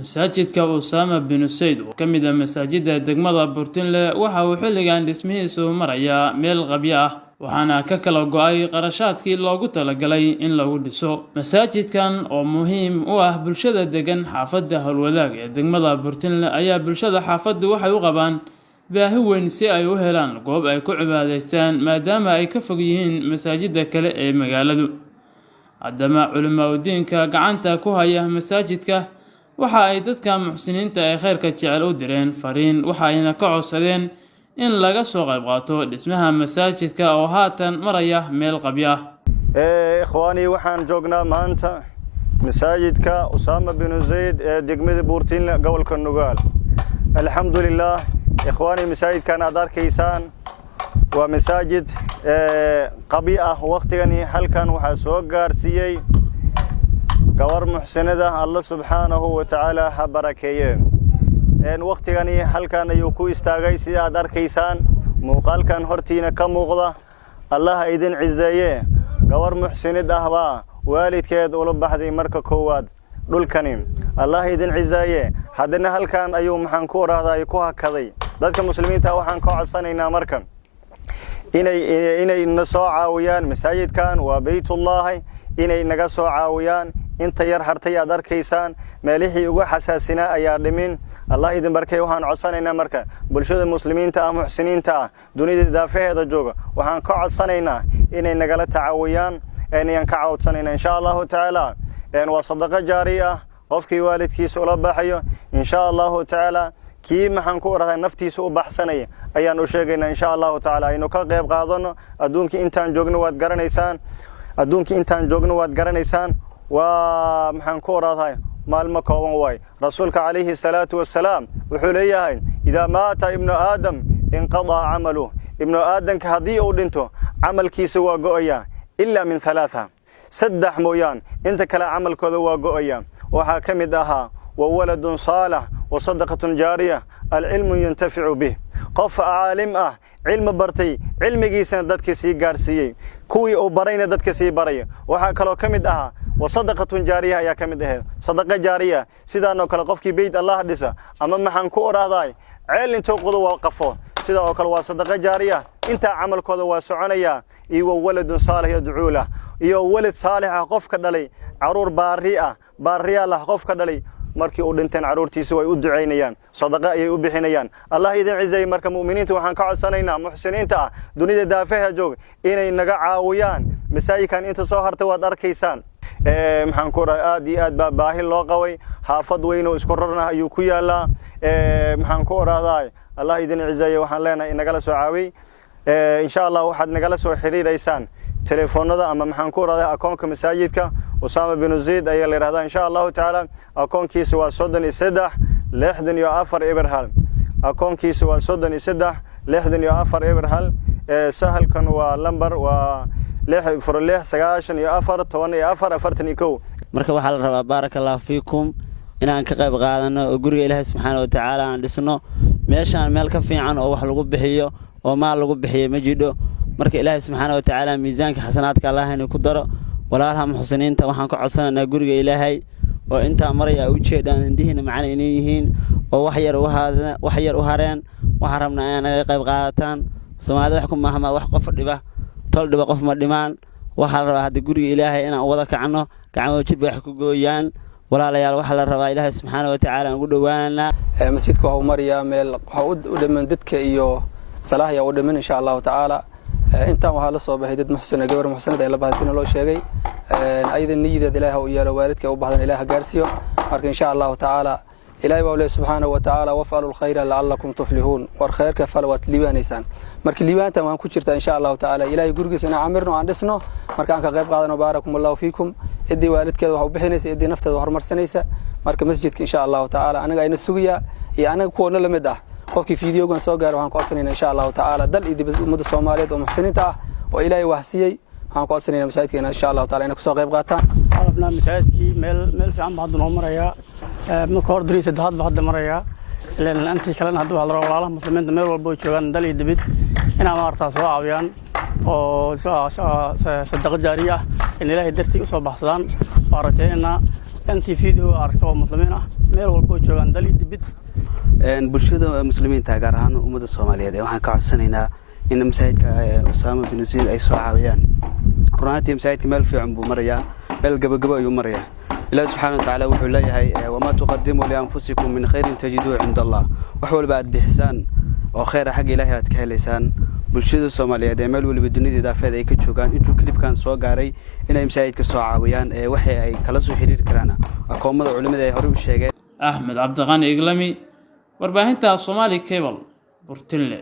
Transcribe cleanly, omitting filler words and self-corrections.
masaajidka Usaama bin Said oo ka mid ah masaajidda degmada Burtinle waxa uu xilligan dhismihiisu marayaa meel qabyo ah waxaana ka kala go'ay qarashaadkii loogu talagalay in lagu dhiso masaajidkan oo muhiim u ah bulshada degan xaafadda Howlwadaag ee degmada Burtinle ayaa bulshada xaafaddu waxay u qabaan baahi weyn si ay u helaan goob ay ku cibaadaystaan maadaama ay ka fog yihiin masaajidda kale ee magaaladu haddama culimada gacanta ku haya masaajidka waxa ay dadka muxsiniinta ee khayrka jecel u direen fariin waxa ayna ka codsadeen in laga soo qayb qaato dhismaha masaajidka oo haatan maraya meel qabyo ah ikhwaani waxaan joognaa maanta masaajidka Usaama bin Said ee degmada Burtinle gobolka Nugaal alxamdulillah ikhwaani masaajidkan aad arkaysaan waa masaajid qabyo ah waqtigani halkan waxa soo gaarsiiyay gawar muxsinada Allah subhanahu wa ta'ala ha barakeeye waqtigani halkan ayuu ku istaagay si aad arkaysaan muuqaalkan hortiina ka muuqda Allah idin cizeeye gawar muxsinid ahba waalidkeed ula baxday marka koowaad dhulkani Allah idin cizeeye hadana halkan ayuu maxaan ku oraaday ku hakaday dadka muslimiinta waxaan ka codsanaynaa markan inay na soo caawiyaan masaajidkan waa baytullah inay naga soo caawiyaan inta yar hartay aad arkaysaan meelihii ugu xasaasina ayaa dhimin Allah idin barkay waxaan codsanaynaa marka bulshada muslimiinta ah muxsiniinta dunida daafaheeda jooga waxaan ka codsanaynaa inay nagala tacaawiyaan inaan ka codsanaynaa insha Allah ta'ala waa sadaqa jaari ah qofkii waalidkiisa ula baxayo insha Allah ta'ala kii maxaan ku oraday naftiisa u baxsanay ayaan u sheegaynaa insha Allah ta'ala inuu ka qayb qaadano adduunka intaan joogno waad garanaysaan waa maxaan ku oraday maalmo kooban way rasuulka alayhi salatu wassalaam wuxuu leeyahay ida maata ibnu aadam inqada amalu ibnu aadanka hadii uu dhinto amalkiisa waa go'aya illa min thalatha saddex mooyaan inta kale amalkooda waa go'aya waxa kamid aha wa waladun salih wa sadaqatun jaariyah al-ilmu yantafi'u bih qof aalim ah cilmi bartay cilmigiisa dadka sii gaarsiiyay kuwii uu barayna dadka sii baray waxa kale kamid aha وصدقة جارية يا كم ده صدقة جارية سيدا أنه كلا قف كي بيت الله دسا أما محن كورة هذاي عيل أنتو قدوا وقفوا سيدا وكلا وصدقة جارية أنت عمل قدوا وسعنيا إيوه ولد صالح يدعو له إيوه ولد صالح قف كدلي عرور بارية له قف كدلي markii uu dhinteen caruurtiisa way u duceynayaan sadaqa ay u bixinayaan Allah idin cizeey marka muuminiinta waxaan ka codsanaynaa muxsiniinta dunida daafaha joog inay naga caawiyaan masaajidkan inta soo hartay waad arkaysaan maxaan ku raay aad iyo aad baahi loo qaway xaafad weyn oo isku rarna ayuu ku yaalaa maxaan ku oraaday Allah idin cizeey waxaan leenahay in nagala soo caawiy insha Allah waxaad nagala soo xiriireysaan telefoonada ama maxaan ku oraaday akoonka masaajidka Usaama bin Said ayaa la yiraahdaa insha Allah ta'ala akoonkiisa waa 33 64 eberhal akoonkiisa waa 33 64 eberhal sahalkan waa lambar waa 6 marka waxa la rabaa barakallahu fiikum inaan ka qayb qaadano oo guriga Ilaahay subhanahu wa ta'ala aan dhisno meeshaan meel ka fiican oo wax lagu bixiyo oo maal lagu bixiyo ma jidho marka Ilaahay subhanahu wa ta'ala miisaanka xasanaadka Allah inuu ku daro walaalaha muxsiniinta waxaan ka codsanaynaa guriga Ilaahay oo inta maraya u jeedaan indhihiina macaan inay yihiin oo wax yar u hareen waxa rabnaa inay qayb qaataan Soomaalida wax ku mahma wax qof dhiba tol dhiba qof ma dhimaan waxa la rabaa hada guriga Ilaahay inaan wada kacno gacmo jid wax ku gooyaan walaalayaal waxa la rabaa Ilaahay subhanahu wa ta'ala ugu dhawaanana masjidku waxa uu mariyaa meel waxa u dhiman dadka iyo salaah u dhiman insha Allah ta'ala inta waxa la soo baxay dad muxsina gabar muxsinada la baahsan loo sheegay aydan niyada Ilaahay oo yeelo waalidka u baahdan Ilaahay gaarsiyo marka insha Allah ta'ala Ilaahay waa subhanahu wa ta'ala wafa'alul khayra la'allakum tuflihun war khayrka falawat libanaysan marka libaanta waan ku jirtaa insha Allah ta'ala Ilaahay gurigiisa inaan amirno aan dhisno marka aan ka qayb qaadano barakumullahu fiikum idii waalidkeeda waxa u bixinaysa idii nafteeda horumarsanaysa marka masjidka insha Allah ta'ala anaga ayna sugiya iyo anaga kuwana la mid ah qofkii fiidiyogan soo gaar waxaan ku codsanaynaa insha Allah ta'ala dal idii umada Soomaaliyeed oo muxsiniinta ah oo Ilaahay wahsiyay waxaan ku codsanaynaa masaajidkeena insha Allah ta'ala inay ku soo qayb qaataan qalabna masaajidkii meel fiican baa noo maraya ma koor dariisa dahad baa maraya ilaan antii kalena hadda waxa la rabaa walaalaha muslimiinta meel walba oo joogan dal iyo dibid inay maartaa soo caawiyaan oo sadaqa jaariya in Ilaahay dartii u soo baxsadaan waa rajaynaa intii video aragto oo muslimiin ah meel walba joogan dal iyo dibid bulshada muslimiinta gaar ahaan ummadda Soomaaliyeed waxaan ka codsanaynaa in masaajidka Usaama bin Zayd ay soo caawiyaan runtii masaajidka meel fiican buu marayaa meel gabagabo ayuu marayaa ilaahay subxaanahu wa ta'aala wuxuu leeyahay wama tuqaddimu li anfusikum min khairin tajiduhu 'inda Allah wax walba aad bixisaan oo khayr xaq Ilaahay aad ka helaysaan bulshada Soomaaliyeed meel walba dunida daafeed ay ka joogaan intuu klibkan soo gaaray inay masaajidka soo caawiyaan waxa ay kala soo xiriir karaan akoomada culimada ay hore u sheegeen Ahmed Cabdiqani Iglami warbaahinta Somali Cable Burtinle